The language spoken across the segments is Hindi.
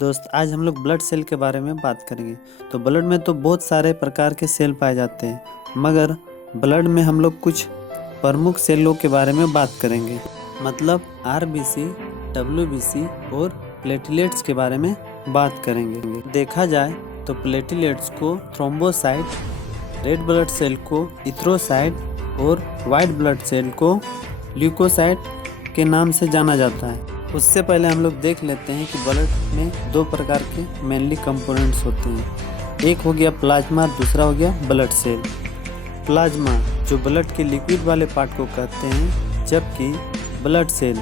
दोस्त आज हम लोग ब्लड सेल के बारे में बात करेंगे। तो ब्लड में तो बहुत सारे प्रकार के सेल पाए जाते हैं, मगर ब्लड में हम लोग कुछ प्रमुख सेलों के बारे में बात करेंगे। मतलब आरबीसी, डब्ल्यूबीसी और प्लेटलेट्स के बारे में बात करेंगे। देखा जाए तो प्लेटलेट्स को थ्रोम्बोसाइट, रेड ब्लड सेल को इथ्रोसाइट और वाइट ब्लड सेल को ल्यूकोसाइट के नाम से जाना जाता है। उससे पहले हम लोग देख लेते हैं कि ब्लड में दो प्रकार के मेनली कंपोनेंट्स होते हैं। एक हो गया प्लाज्मा, दूसरा हो गया ब्लड सेल। प्लाज्मा जो ब्लड के लिक्विड वाले पार्ट को कहते हैं, जबकि ब्लड सेल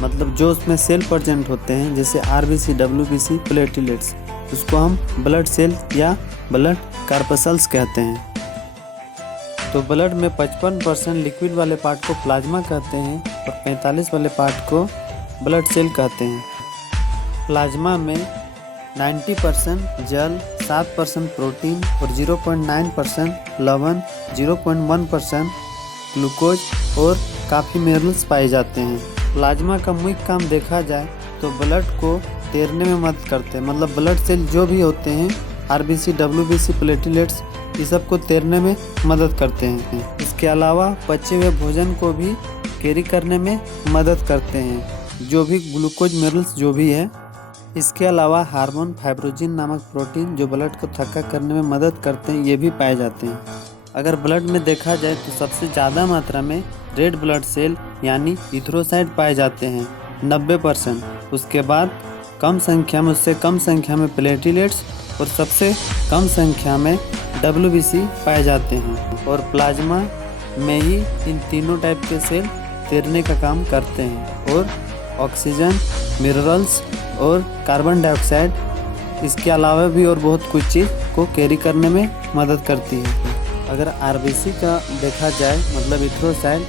मतलब जो उसमें सेल प्रेजेंट होते हैं, जैसे आरबीसी, डब्ल्यूबीसी, प्लेटलेट्स, उसको हम ब्लड सेल या ब्लड कार्पसल्स कहते हैं। तो ब्लड में 55% लिक्विड वाले पार्ट को प्लाज्मा कहते हैं और 45 वाले पार्ट को ब्लड सेल कहते हैं। प्लाज्मा में 90% जल, 7% प्रोटीन और 0.9% लवण, 0.1% ग्लूकोज और काफ़ी मिनरल्स पाए जाते हैं। प्लाज्मा का मुख्य काम देखा जाए तो ब्लड को तैरने में मदद करते हैं। मतलब ब्लड सेल जो भी होते हैं, आरबीसी, डब्ल्यूबीसी, प्लेटलेट्स, ये सब को तैरने में मदद करते हैं। इसके अलावा पचे हुए भोजन को भी कैरी करने में मदद करते हैं, जो भी ग्लूकोज मिनरल्स जो भी है। इसके अलावा हार्मोन, फाइब्रोजिन नामक प्रोटीन जो ब्लड को थक्का करने में मदद करते हैं, ये भी पाए जाते हैं। अगर ब्लड में देखा जाए तो सबसे ज़्यादा मात्रा में रेड ब्लड सेल यानी इथ्रोसाइट पाए जाते हैं 90%। उसके बाद उससे कम संख्या में प्लेटलेट्स और सबसे कम संख्या में डब्ल्यूबीसी पाए जाते हैं। और प्लाज्मा में ही इन तीनों टाइप के सेल तैरने का काम करते हैं और ऑक्सीजन, मिनरल्स और कार्बन डाइऑक्साइड, इसके अलावा भी और बहुत कुछ चीज़ को कैरी करने में मदद करती है। अगर आरबीसी का देखा जाए मतलब इथ्रोसाइट,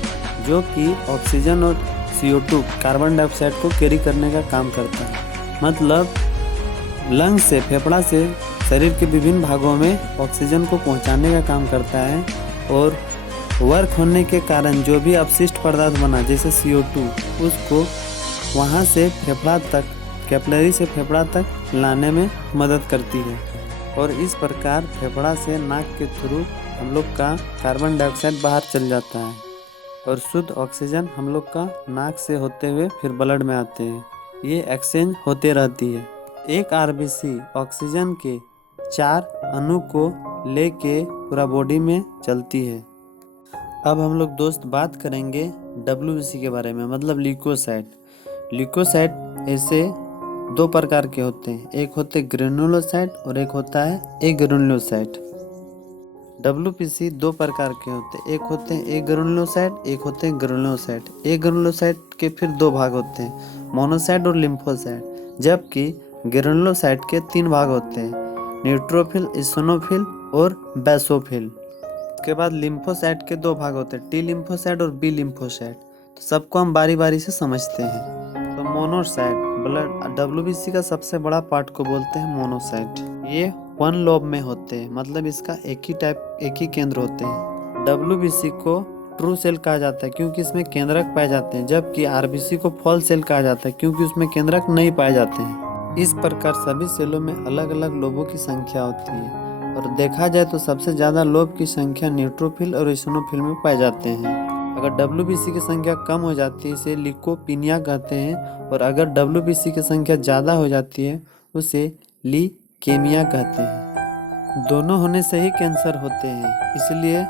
जो कि ऑक्सीजन और CO2 कार्बन डाइऑक्साइड को कैरी करने का काम करता है। मतलब लंग से, फेफड़ा से शरीर के विभिन्न भागों में ऑक्सीजन को पहुंचाने का काम करता है। और वर्क होने के कारण जो भी अपशिष्ट पदार्थ बना जैसे CO2, उसको वहाँ से फेफड़ा तक, कैपिलरी से फेफड़ा तक लाने में मदद करती है। और इस प्रकार फेफड़ा से नाक के थ्रू हम लोग का कार्बन डाइऑक्साइड बाहर चल जाता है और शुद्ध ऑक्सीजन हम लोग का नाक से होते हुए फिर ब्लड में आते हैं। ये एक्सचेंज होते रहती है। एक आरबीसी ऑक्सीजन के 4 अणु को लेके पूरा बॉडी में चलती है। अब हम लोग दोस्त बात करेंगे डब्ल्यूबीसी के बारे में, मतलब ल्यूकोसाइट। ल्यूकोसाइट ऐसे दो प्रकार के होते हैं, एक होते हैं ग्रेनुलोसाइट और एक होता है एग्रेनुलोसाइट। डब्ल्यूबीसी दो प्रकार के होते हैं, एक होते हैं एग्रेनुलोसाइट, एक होते हैं ग्रेनुलोसाइट। एग्रेनुलोसाइट के फिर दो भाग होते हैं, मोनोसाइट और लिम्फोसाइट, जबकि ग्रेनुलोसाइट के 3 भाग होते हैं, न्यूट्रोफिल, इओसिनोफिल और बेसोफिल। उसके बाद लिम्फोसाइट के 2 भाग होते हैं, टी लिम्फोसाइट और बी लिम्फोसाइट। तो सबको हम बारी बारी से समझते हैं। तो मोनोसाइट ब्लड डब्ल्यूबीसी का सबसे बड़ा पार्ट को बोलते हैं मोनोसाइट। ये 1 लोब में होते हैं, मतलब इसका एक ही केंद्र होते हैं। डब्ल्यूबीसी को ट्रू सेल कहा जाता है क्योंकि इसमें केंद्रक पाए जाते हैं, जबकि आरबीसी को फॉल सेल कहा जाता है क्योंकि उसमें केंद्रक नहीं पाए जाते हैं। इस प्रकार सभी सेलों में अलग अलग लोबों की संख्या होती है। और देखा जाए तो सबसे ज़्यादा लोब की संख्या न्यूट्रोफिल और इओसिनोफिल में पाए जाते हैं। अगर डब्ल्यूबीसी की संख्या कम हो जाती है इसे ल्यूकोपीनिया कहते हैं, और अगर डब्ल्यूबीसी की संख्या ज़्यादा हो जाती है उसे लीकेमिया कहते हैं। दोनों होने से ही कैंसर होते हैं, इसलिए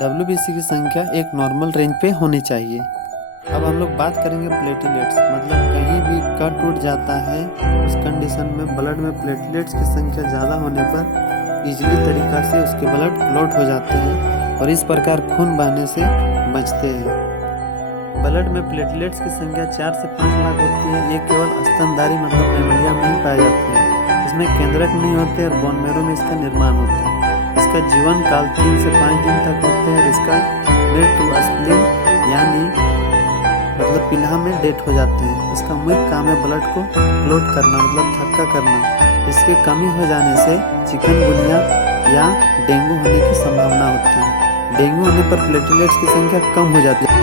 डब्ल्यूबीसी की संख्या एक नॉर्मल रेंज पे होनी चाहिए। अब हम लोग बात करेंगे प्लेटलेट्स, मतलब कहीं भी कट टूट जाता है, उस कंडीशन में ब्लड में प्लेटलेट्स की संख्या ज़्यादा होने पर इजीली तरीक़ा से उसके ब्लड क्लॉट हो जाते हैं और इस प्रकार खून बहने से बचते हैं। ब्लड में प्लेटलेट्स की संख्या 4 से 5 लाख होती है। ये केवल स्तनधारी मतलब मेमोरिया में ही पाए जाते हैं। इसमें केंद्रक नहीं होते और बोन मैरो में इसका निर्माण होता है। इसका जीवन काल 3 से 5 दिन तक होते हैं और इसका मृत्यु स्प्लीन यानी मतलब पिल्हा में डेथ हो जाते हैं। इसका मुख्य काम है ब्लड को क्लॉट करना, मतलब थक्का करना। इसकी कमी हो जाने से चिकनगुनिया या डेंगू होने की संभावना होती है। डेंगू होने पर प्लेटलेट्स की संख्या कम हो जाती है।